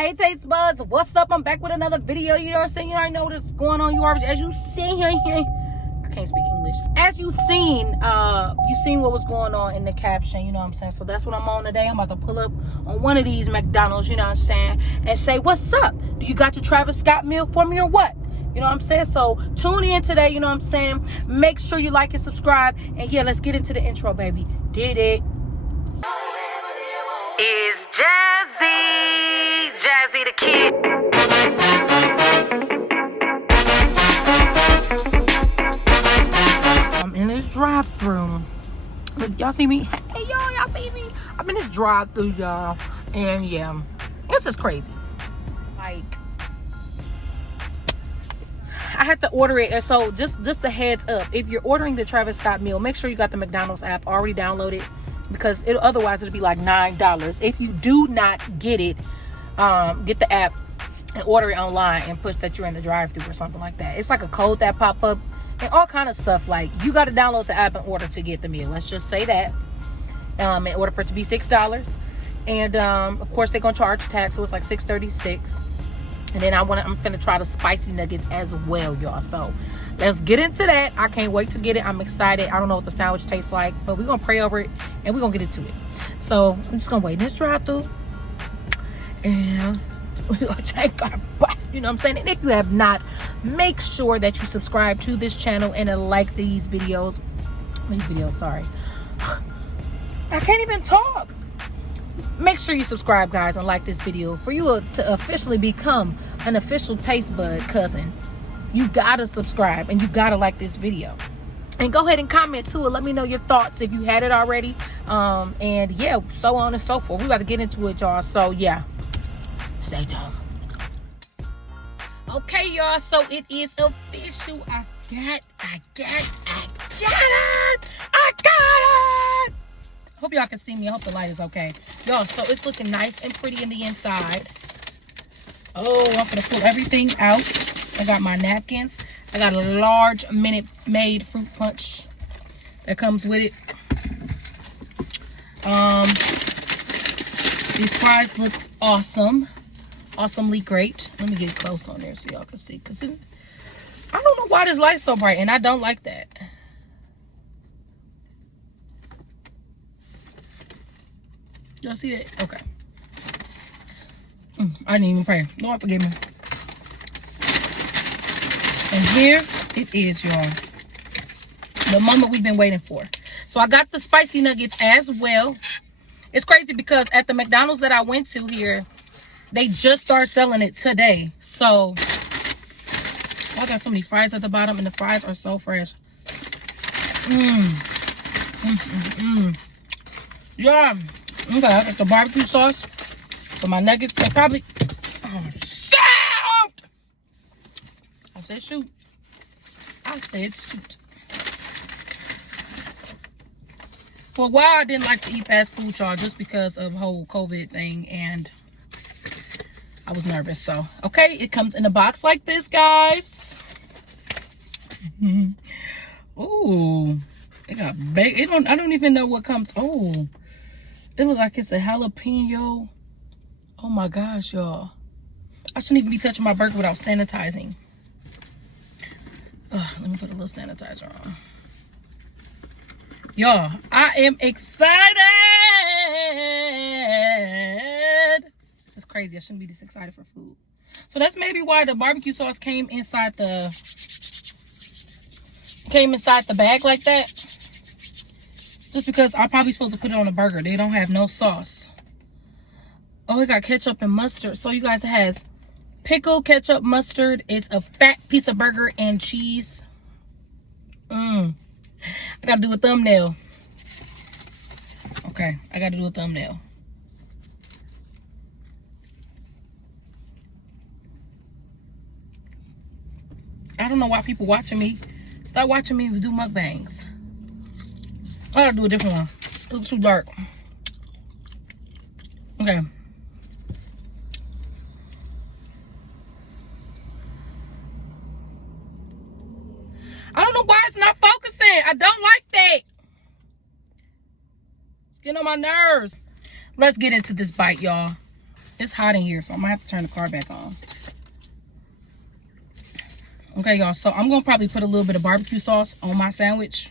Hey taste buds, what's up? I'm back with another video. You know what I'm saying? You already know what's going on. You already, as you see, I can't speak English. As you seen what was going on in the caption. You know what I'm saying? So that's what I'm on today. I'm about to pull up on one of these McDonald's. You know what I'm saying? And say, what's up? Do you got your Travis Scott meal for me or what? You know what I'm saying? So tune in today. You know what I'm saying? Make sure you like and subscribe. And yeah, let's get into the intro, baby. Did it? Is Jazzy the kid. I'm in this drive-thru. Look, y'all see me? Hey, y'all see me? I'm in this drive-thru, y'all. And yeah, this is crazy. Like, I had to order it. And so just a heads up, if you're ordering the Travis Scott meal, make sure you got the McDonald's app already downloaded, because otherwise it'll be like $9. If you do not get it, get the app and order it online and push that you're in the drive-thru or something like that. It's like a code that pop up and all kind of stuff. Like, you got to download the app in order to get the meal. Let's just say that, in order for it to be $6. And of course they're gonna charge tax, so it's like $6.36. And then I'm gonna try the spicy nuggets as well, y'all. So let's get into that. I can't wait to get it. I'm excited. I don't know what the sandwich tastes like, but we're gonna pray over it and we're gonna get into it. So I'm just gonna wait in this drive-thru and we're gonna take our bite. You know what I'm saying? And if you have not, make sure that you subscribe to this channel and like these videos. Sorry. I can't even talk. Make sure you subscribe, guys, and like this video. For you to officially become an official taste bud cousin, you gotta subscribe and you gotta like this video. And go ahead and comment too and let me know your thoughts if you had it already. And yeah, so on and so forth. We about to get into it, y'all. So yeah, stay tuned. Okay, y'all, so it is official. I got it. Hope y'all can see me. I hope the light is okay. Y'all, so it's looking nice and pretty in the inside. Oh, I'm gonna pull everything out. I got my napkins. I got a large Minute Maid fruit punch that comes with it. These fries look awesome. Awesomely great. Let me get close on there so y'all can see. Cause I don't know why this light's so bright, and I don't like that. Y'all see that? Okay. I didn't even pray. Lord, forgive me. And here it is, y'all. The moment we've been waiting for. So I got the spicy nuggets as well. It's crazy because at the McDonald's that I went to here, they just started selling it today. So I got so many fries at the bottom, and the fries are so fresh. Yeah. Okay, I got the barbecue sauce for my nuggets. And probably, oh, shoot! I said shoot. For a while, I didn't like to eat fast food, y'all, just because of the whole COVID thing, and I was nervous. So, okay, it comes in a box like this, guys. Ooh, it got bacon. I don't even know what comes. Oh. It looks like it's a jalapeno. Oh my gosh, y'all. I shouldn't even be touching my burger without sanitizing. Let me put a little sanitizer on. Y'all, I am excited. This is crazy. I shouldn't be this excited for food. So that's maybe why the barbecue sauce came inside the bag like that. Just because I'm probably supposed to put it on a burger. They don't have no sauce. Oh, it got ketchup and mustard. So you guys, it has pickle, ketchup, mustard. It's a fat piece of burger and cheese. I gotta do a thumbnail. Okay, I gotta do a thumbnail. I don't know why people watching me. Stop watching me do mukbangs. I gotta do a different one. It looks too dark. Okay. I don't know why it's not focusing. I don't like that. It's getting on my nerves. Let's get into this bite, y'all. It's hot in here, so I'm gonna have to turn the car back on. Okay, y'all, so I'm gonna probably put a little bit of barbecue sauce on my sandwich.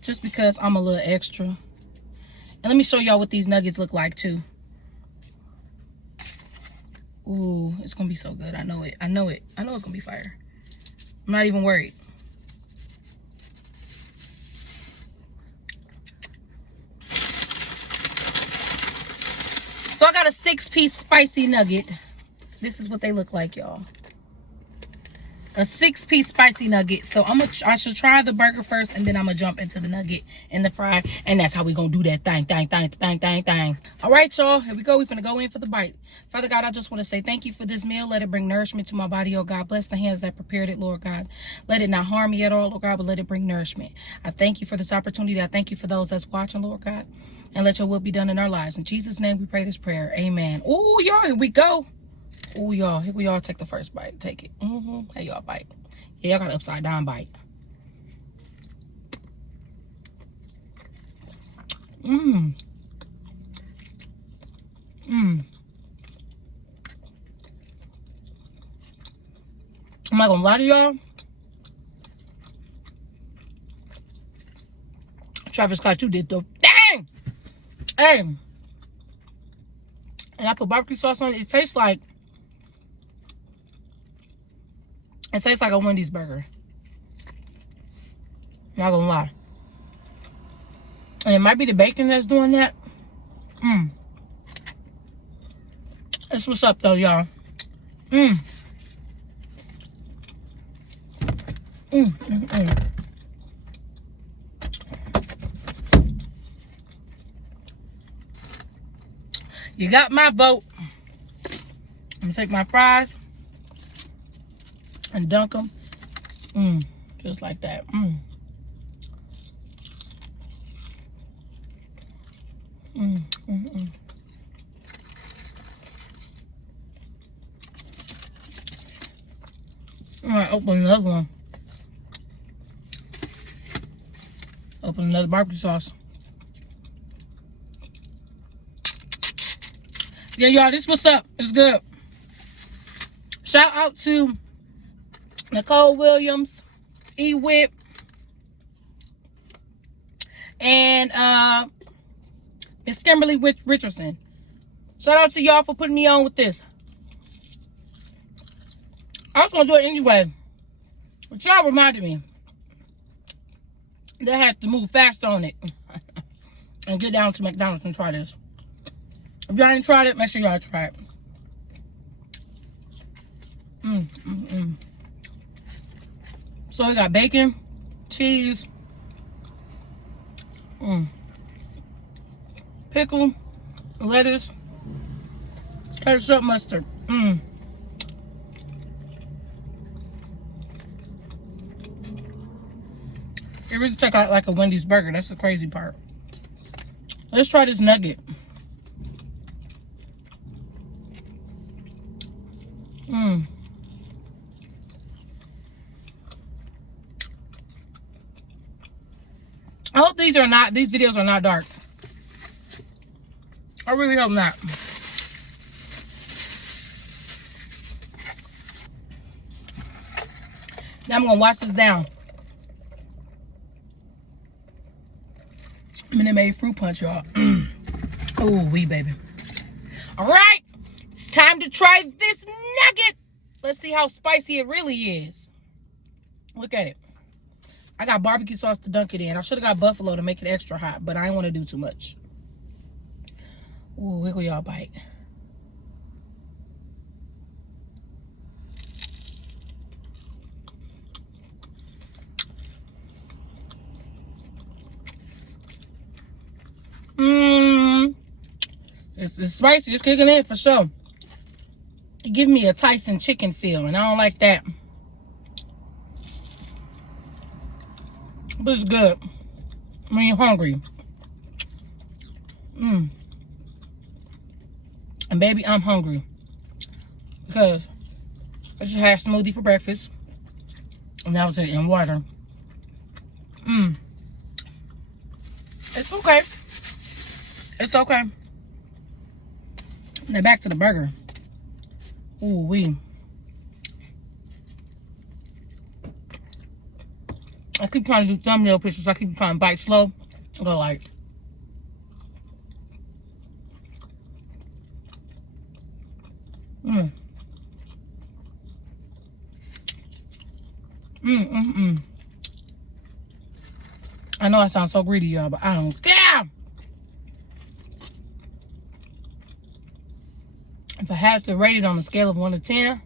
Just because I'm a little extra. And let me show y'all what these nuggets look like too. Ooh, it's gonna be so good. I know it. I know it. I know it's gonna be fire. I'm not even worried. So I got a 6-piece spicy nugget. This is what they look like, y'all. A 6-piece spicy nugget. So I should try the burger first, and then I'm gonna jump into the nugget and the fry, and that's how we gonna do that thing. All right, y'all, here we go. We finna go in for the bite. Father God, I just want to say thank you for this meal. Let it bring nourishment to my body, oh God. Bless the hands that prepared it, Lord God. Let it not harm me at all, Lord God, but let it bring nourishment. I thank you for this opportunity. I thank you for those that's watching, Lord God, and let your will be done in our lives. In Jesus' name we pray this prayer. Amen. Oh, y'all, here we go. Oh, y'all, here we all take the first bite. Take it. Hey, y'all, bite. Yeah, y'all got an upside down bite. I'm not gonna lie to y'all. Travis Scott, you did the dang. Hey. And I put barbecue sauce on it. It tastes like a Wendy's burger. Not gonna lie. And it might be the bacon that's doing that. That's what's up though, y'all. You got my vote. I'm gonna take my fries and dunk them. Just like that. All right, open another one. Open another barbecue sauce. Yeah, y'all, this what's up. It's good. Shout out to Nicole Williams, E-Whip, and Miss Kimberly Richardson. Shout out to y'all for putting me on with this. I was gonna do it anyway, but y'all reminded me that I had to move fast on it and get down to McDonald's and try this. If y'all ain't tried it, make sure y'all try it. So we got bacon, cheese, pickle, lettuce, ketchup, mustard. It really tastes like a Wendy's burger. That's the crazy part. Let's try this nugget. I hope these videos are not dark. I really hope not. Now I'm gonna wash this down. Minute Maid fruit punch, y'all. Oh, wee baby. All right, it's time to try this nugget. Let's see how spicy it really is. Look at it. I got barbecue sauce to dunk it in. I should have got buffalo to make it extra hot, but I didn't want to do too much. Ooh, wiggle y'all bite. It's spicy. It's kicking in for sure. It gives me a Tyson chicken feel, and I don't like that. But it's good when you're hungry. And baby, I'm hungry because I just had a smoothie for breakfast, and that was it, in water. It's okay. It's okay. Now back to the burger. Ooh wee. I keep trying to do thumbnail pictures. I keep trying to bite slow. Go like. Mm. I know I sound so greedy, y'all, but I don't care. If I had to rate it on a scale of 1 to 10,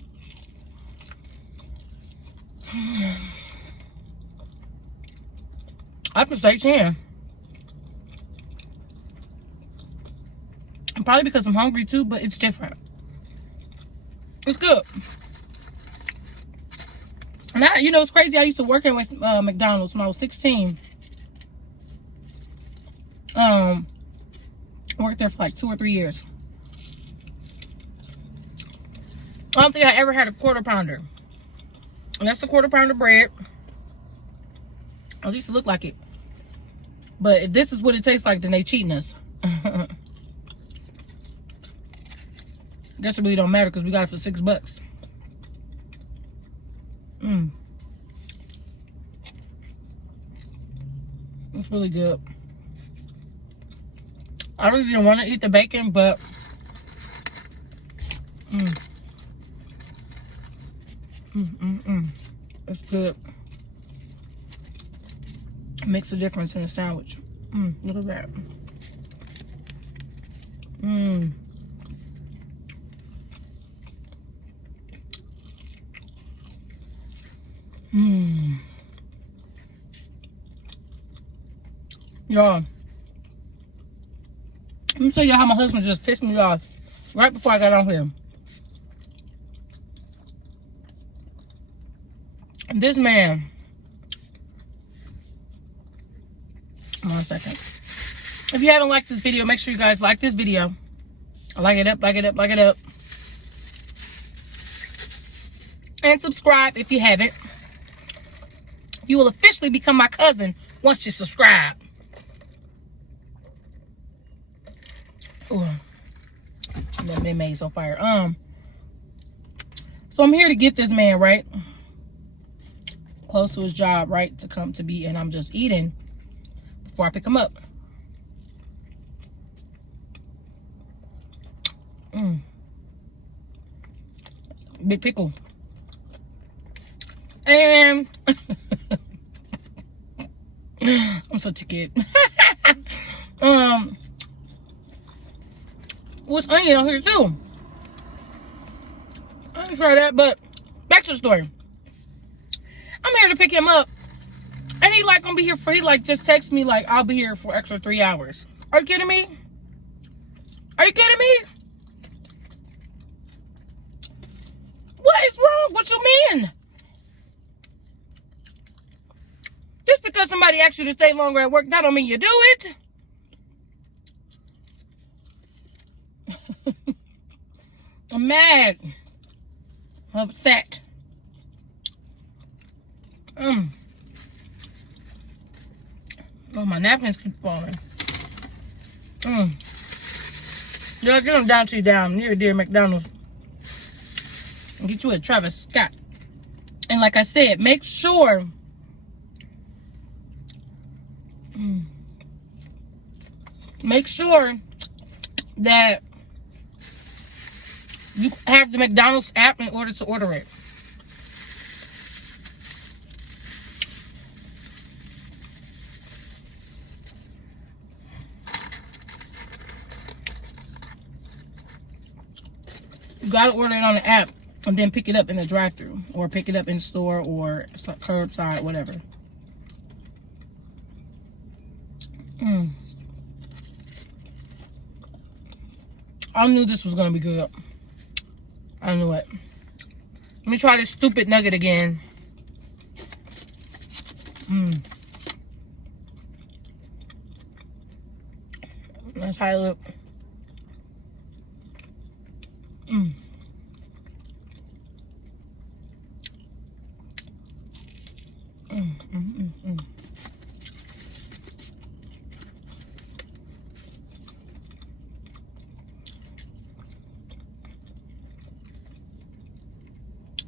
I would say 10. Probably because I'm hungry too, but it's different. It's good. And you know, it's crazy. I used to work in with McDonald's when I was 16. I worked there for like 2 or 3 years. I don't think I ever had a quarter pounder. And that's a quarter pounder bread. At least it looked like it. But if this is what it tastes like, then they cheating us. Guess it really don't matter because we got it for $6. It's really good. I really didn't want to eat the bacon, but it's good. It makes a difference in a sandwich. Look at that. Y'all, let me tell you how my husband just pissed me off right before I got on here. This man, 1 second. If you haven't liked this video, make sure you guys like this video. Like it up, like it up, like it up. And subscribe if you haven't. You will officially become my cousin once you subscribe. Ooh. That made so fire. So I'm here to get this man, right? Close to his job, right? To come to be, and I'm just eating before I pick him up. Big pickle. And I'm such a kid. What's onion on here too? I didn't try that, but back to the story. I'm here to pick him up, and he like gonna be here for. He like just text me like I'll be here for extra 3 hours. Are you kidding me? Are you kidding me? What is wrong? What you mean? Just because somebody asks you to stay longer at work, that don't mean you do it. I'm mad. I'm upset. Oh, my napkins keep falling. Yeah, get them down to you down near dear McDonald's. And get you a Travis Scott. And like I said, make sure that you have the McDonald's app in order to order it. You gotta order it on the app and then pick it up in the drive-thru, or pick it up in store, or curbside, whatever. I knew this was gonna be good. I knew it. Let me try this stupid nugget again. That's how it look.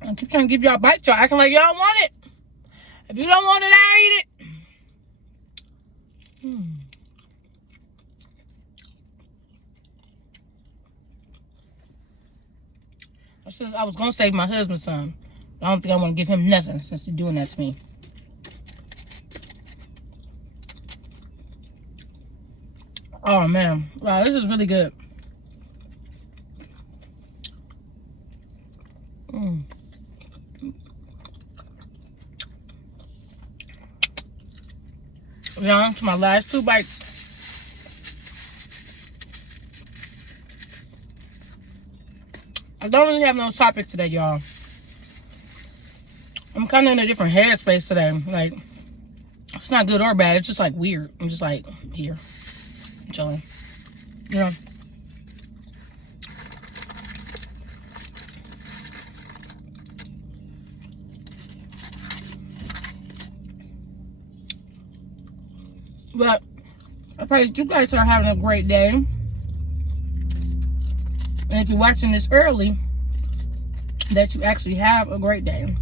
I keep trying to give y'all bites. Y'all acting like y'all want it. If you don't want it, I'll eat it. I was going to save my husband some. I don't think I want to give him nothing since he's doing that to me. Oh, man. Wow, this is really good. Yeah, to my last 2 bites. I don't really have no topic today, y'all. I'm kind of in a different headspace today. Like, it's not good or bad. It's just, like, weird. I'm just, like, here. I'm chilling. You know? But I pray that you guys are having a great day. And if you're watching this early, that you actually have a great day.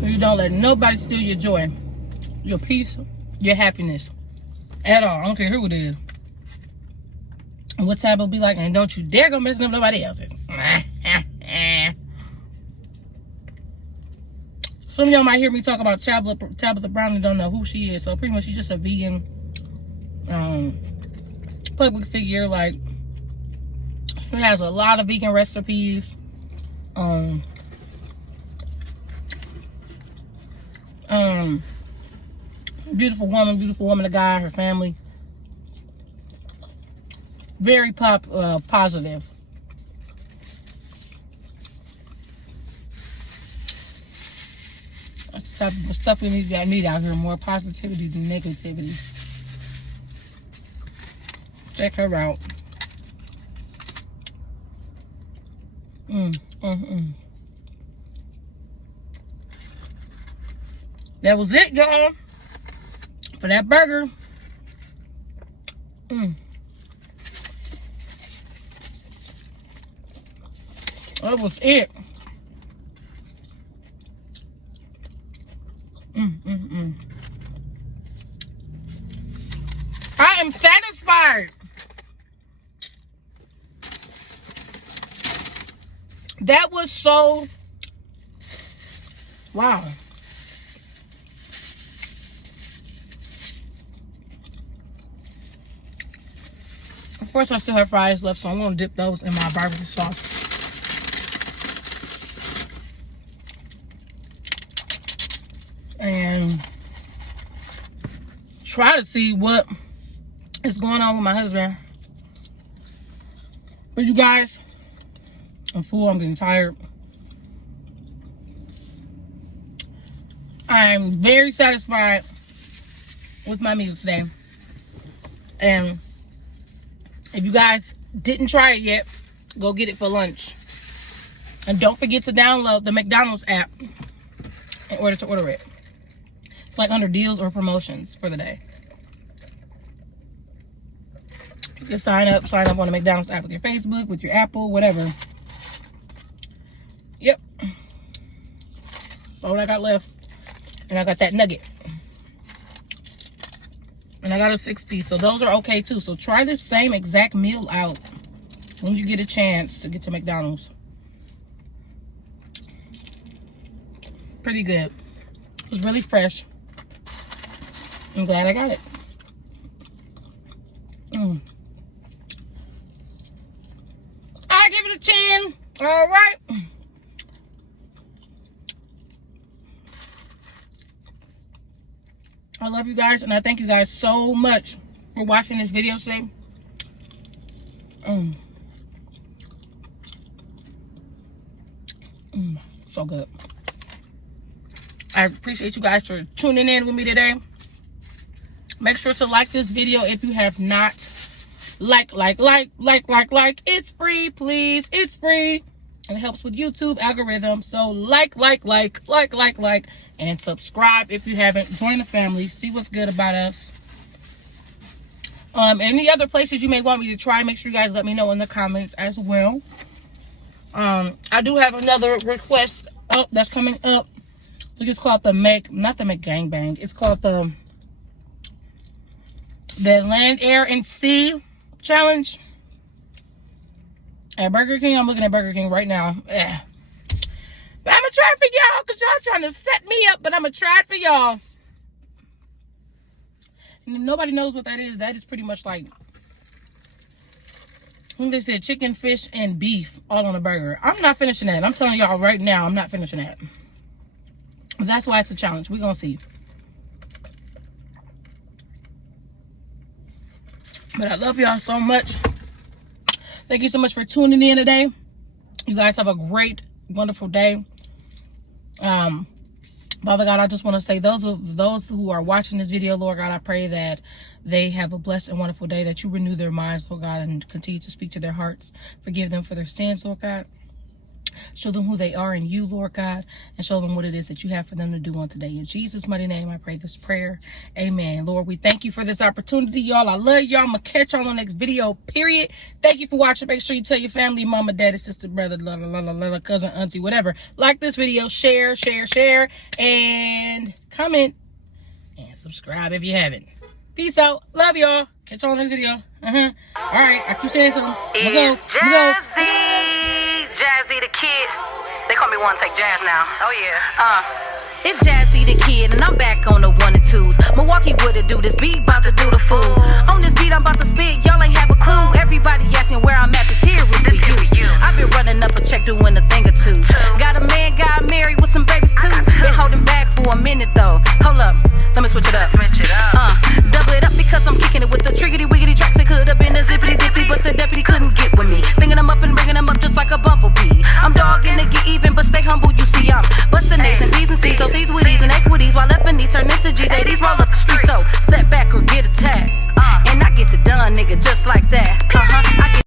You don't let nobody steal your joy, your peace, your happiness at all. I don't care who it is. And what time it'll be like, and don't you dare go messing up nobody else's. Some of y'all might hear me talk about Tabitha Brown and don't know who she is. So pretty much she's just a vegan public figure. Like, she has a lot of vegan recipes. Beautiful woman of God, her family. Very positive. That's the type of stuff we need out here. More positivity than negativity. Check her out. That was it, y'all. For that burger. That was it. I am satisfied. That was so... Wow. Of course, I still have fries left, so I'm going to dip those in my barbecue sauce. And try to see what is going on with my husband. But you guys, I'm full. I'm getting tired. I'm very satisfied with my meal today. And if you guys didn't try it yet, go get it for lunch. And don't forget to download the McDonald's app in order to order it. It's like under deals or promotions for the day. You can sign up on the McDonald's app with your Facebook, with your Apple, whatever. Yep. That's all I got left. And I got that nugget. And I got a 6-piece. So those are okay too. So try this same exact meal out when you get a chance to get to McDonald's. Pretty good. It was really fresh. I'm glad I got it. I give it a 10. All right. I love you guys, and I thank you guys so much for watching this video today. So good. I appreciate you guys for tuning in with me today. Make sure to like this video if you have not. Like. It's free, please. It's free. And it helps with YouTube algorithm. So like, and subscribe if you haven't. Join the family. See what's good about us. Any other places you may want me to try, make sure you guys let me know in the comments as well. I do have another request up that's coming up. I think it's called the not the McGangbang. It's called the Land, Air, and Sea Challenge at Burger King. I'm looking at Burger King right now. But I'm gonna try it for y'all because y'all trying to set me up, but I'm gonna try it for y'all. And if nobody knows what that is pretty much like, I think they said chicken, fish, and beef all on a burger. I'm not finishing that. I'm telling y'all right now, I'm not finishing that. But that's why it's a challenge. We're gonna see. But I love y'all so much. Thank you so much for tuning in today. You guys have a great, wonderful day. Father God, I just want to say those who are watching this video, Lord God, I pray that they have a blessed and wonderful day, that you renew their minds, Lord God, and continue to speak to their hearts. Forgive them for their sins, Lord God. Show them who they are in you, Lord God, and show them what it is that you have for them to do on today. In Jesus' mighty name, I pray this prayer. Amen. Lord, we thank you for this opportunity, y'all. I love y'all. I'm going to catch y'all on the next video, period. Thank you for watching. Make sure you tell your family, mama, daddy, sister, brother, cousin, auntie, whatever. Like this video, share, and comment, and subscribe if you haven't. Peace out. Love y'all. Catch y'all on the next video. All right. I keep saying something. It's Jazzy the Kid. They call me One Take Jazz now. Oh yeah. It's Jazzy the Kid, and I'm back on the 1 and 2s. Milwaukee would it do this